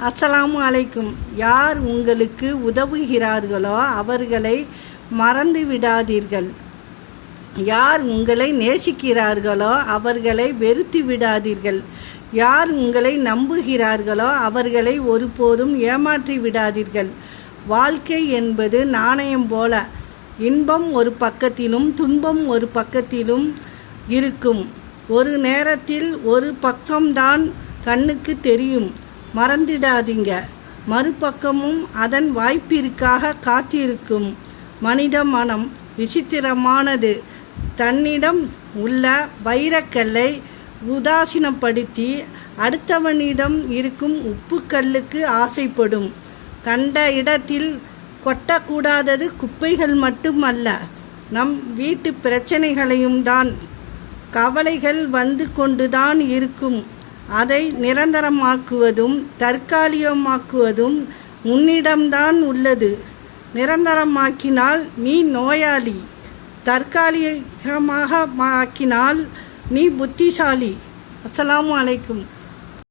அஸ்ஸலாமு அலைக்கும். யார் உங்களுக்கு உதவுகிறார்களோ அவர்களை மறந்து விடாதீர்கள். யார் உங்களை நேசிக்கிறார்களோ அவர்களை வெறுத்து விடாதீர்கள். யார் உங்களை நம்புகிறார்களோ அவர்களை ஒருபோதும் ஏமாற்றி விடாதீர்கள். வாழ்க்கை என்பது நாணயம் போல, இன்பம் ஒரு பக்கத்திலும் துன்பம் ஒரு பக்கத்திலும் இருக்கும். ஒரு நேரத்தில் ஒரு பக்கம்தான் கண்ணுக்கு தெரியும், மறந்திடாதீங்க. மறுபக்கமும் அதன் வாய்ப்பிற்காக காத்திருக்கும். மனித மனம் விசித்திரமானது. தன்னிடம் உள்ள வைரக்கல்லை உதாசீனப்படுத்தி அடுத்தவனிடம் இருக்கும் உப்புக்கல்லுக்கு ஆசைப்படும். கண்ட இடத்தில் கொட்டக்கூடாதது குப்பைகள் மட்டுமல்ல, நம் வீட்டு பிரச்சனைகளையும் தான். கவலைகள் வந்து கொண்டுதான் இருக்கும். அதை நிரந்தரமாக்குவதும் தற்காலிகமாக்குவதும் உன்னிடம்தான் உள்ளது. நிரந்தரமாக்கினால் நீ நோயாளி, தற்காலிகமாக ஆக்கினால் நீ புத்திசாலி. அஸ்ஸலாமு அலைக்கும்.